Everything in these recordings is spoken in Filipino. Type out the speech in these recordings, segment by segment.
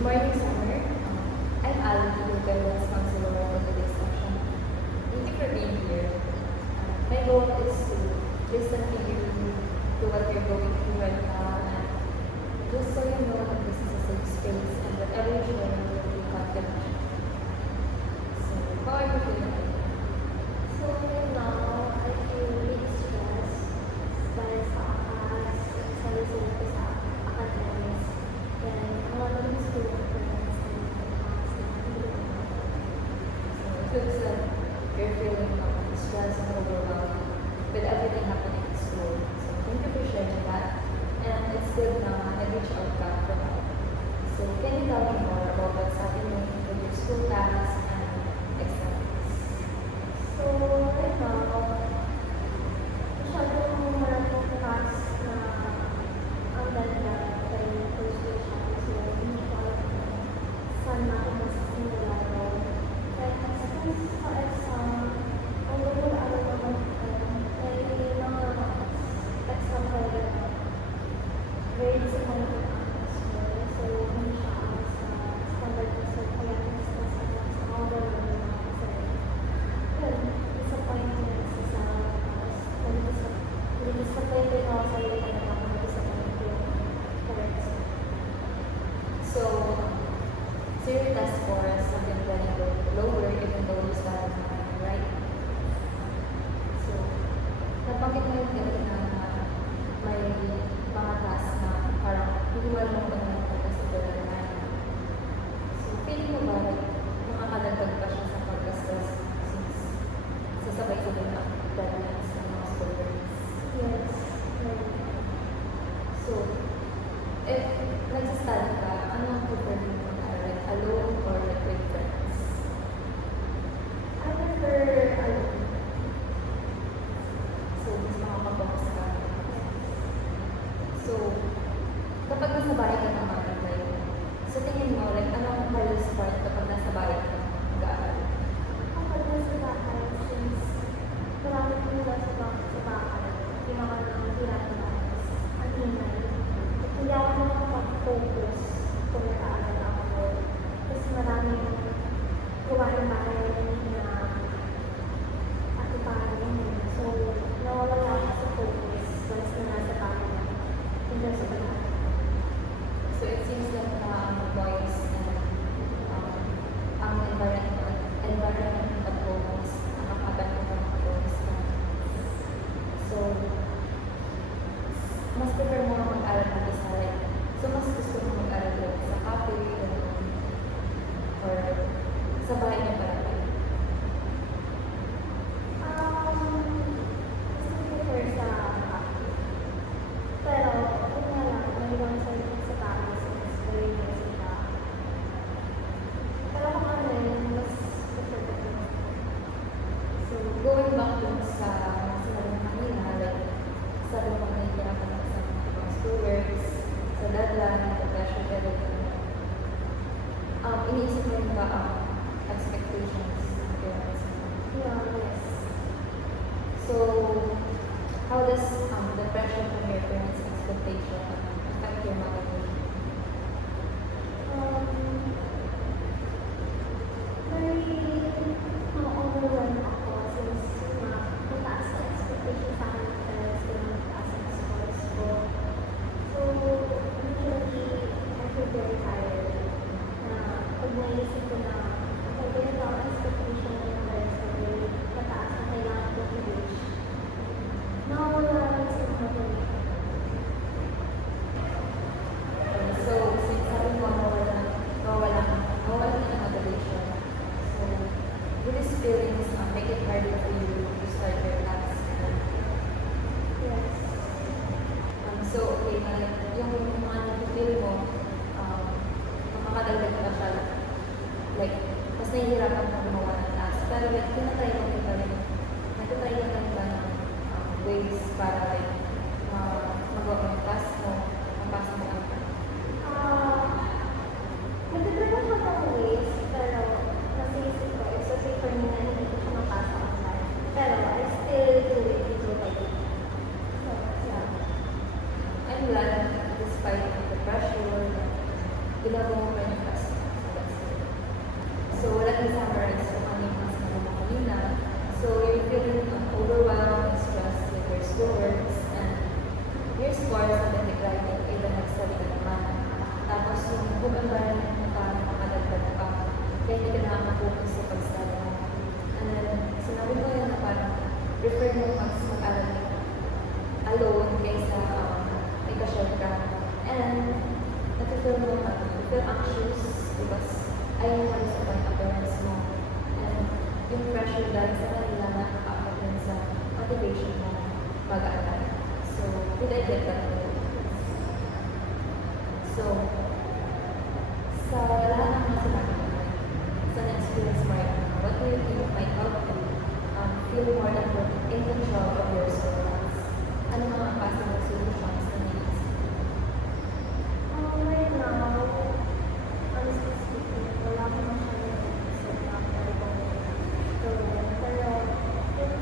Good morning, Summer. I'm Ali, your guidance counselor for today's session. Thank you for being here. My goal is to listen to you, to what you're going through right now, and just so you know that this is a safe space and whatever you share will be confidential. So, how are you feeling? So right now, I feel really stressed dahil sa ACAS, sa result ko sa academics, and ang mga naging student friends and ACAS na hindi ko na. So, it feels like you're feeling stressed and overwhelmed with everything happening at school. So, thank you for sharing that. And it's good na I-reach out ka for help. So, can you tell me more about what's happening with your school tasks and exams? So right now, masyadong maraming class na ang ganda kay first week siya. So hindi ko alam kung saan na ako masisimula daw. Kaya since sa exam, ang gawin araw naman may mga exam talaga grades sa mga school. So hindi siya sa standard na sa kaya sa order ng mga disappointment sa disappointed ako sa iyo talaga ako disappointed yung parents. So, your test scores have been running lower even though you started high, right? So, nabanggit mo yung ganun na may mga tasks na parang iniwan mo pa naman kasi doon na. So, feeling mo ba like, makakadagdag pa siya sa pag-gastos since sasabay-sabay na deadlines ng mga school works? Yes. So, if nagsastudy ka, ano ang prefer mo mag-aral? Alone or with friends? I prefer alone. So, mas makakapokus ka. So, kapag nasa bahay ka naman, like, sa tingin mo, like, anong hardest part kapag nasa bahay ka mag-aaral? Kapag nasa bahay, since marami ko nila sa bahay, pinaka-hirap na ang ingay. Hindi ako makapag-focus kung nag-aaral ako. Kasi maraming gawain bahay na atipahan. So, nawawala ako sa focus once na nasa bahay na. Hindi sa bahay. So, it seems like boys and ang environment ng pag-focus, nakakaban mo ng focus ka. So, mas prefer mo mag-aral ng isa, like, so mas gusto mo mag-aral like, sa cafe or sa bahay niya pa rin. Gusto ko prefer sa cafe. Pero, kung nga lang, may one side sa cafe since very nice siya. Pero kung ano yun, mas prefer ko yun. So, going back dun sa sinabi mo kanina, like, sabi mo kanina ka na sa mga schoolworks, sa deadline, sa pressure deadline, iniisip mo rin ba ang expectations ng parents mo? Yeah, yes. So, how does the pressure from your parents' expectation affect your motivation? Very na-overwhelm ako since mataas na expectation sa akin ng parents ko ng mataas na scores ko. So, usually, I feel very tired na pag naisip ko na pag ganito ang expectation ng parents ko, very mataas na kailangan ko i-reach. Nawawala lang sa motivation. So, since sabi mo mawawala ka ng motivation, so, do these feelings make it harder for you to start your class? Yes. So, okay, yung mga nag-feel mo, makakadagdag ka siya, like, mas nahihirapan ka gumawa ng task. Pero like, tinatry mo rin ba rin, nagtatry ka rin ba ng ways para like, magawa mo yung task mo, mapasa mo ang Nagdadala ko ng ways, pero nasa-isip ko, it's okay for me na hindi ko siya mapasa online. Pero I still do it little by little. So, yeah. I'm glad, despite the pressure, ginagawa mo pa yung task summarize kung ano yung mga sinabi mo kanina. So, you're feeling overwhelmed, stressed with your schoolworks, and your scores have been declining even nag-study ka naman. Tapos yung home environment mo pa, makadagdag pa, kaya hindi ka nakaka-focus sa pag-study mo. And then, sinabi mo yun na parang prefer mo mas mag-aral alone kaysa may ka-share ka. And, nafe-feel mo, you feel anxious because ayaw mo ma-disappoint ang parents mo. And yung pressure dahil sa kanila nakaka-affect din sa motivation mo mag-aaral. So, did I get that? So, sa lahat ng mga sinabi mo, sa na-experience mo yun, what do you think might help you feel more in control of your students? Ano mga possible solutions na naiisip? Right now, honestly speaking, wala ko masyadong isip na pwede kong gawin. Pero, yung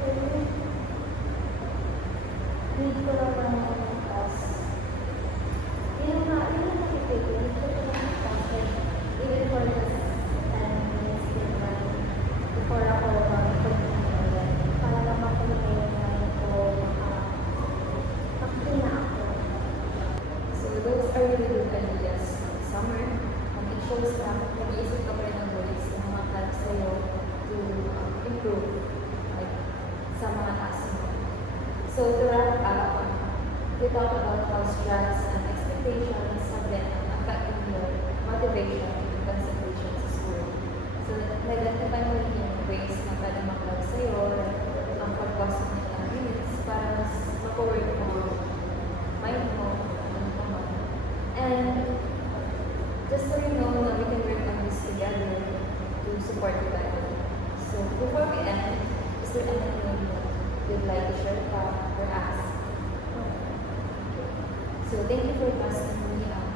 need ko lang ng class. Yun ang nakikita ko. Need ko lang ng class. Even for just 10 minutes din lang before ako mag-continue ulit. Para lang makulimay yung mind ko, makakina ako. So those are really good ideas. Summer, it shows na nag-iisip ka pa rin ng ways na makakala sa'yo to improve like, sa mga tasks mo. So to wrap up, we talked about how stress and expectations have been affecting your motivation and concentration sa school. So nag-identify mo rin yung ways na pwede maklaro sa'yo, like ang pag-pause mo ng minutes para mas mapower mo mind mo, ano pa man. And just so you know na we can work on this together to support you better. So before we end, is there anything you'd like to share or ask? So thank you for listening to me.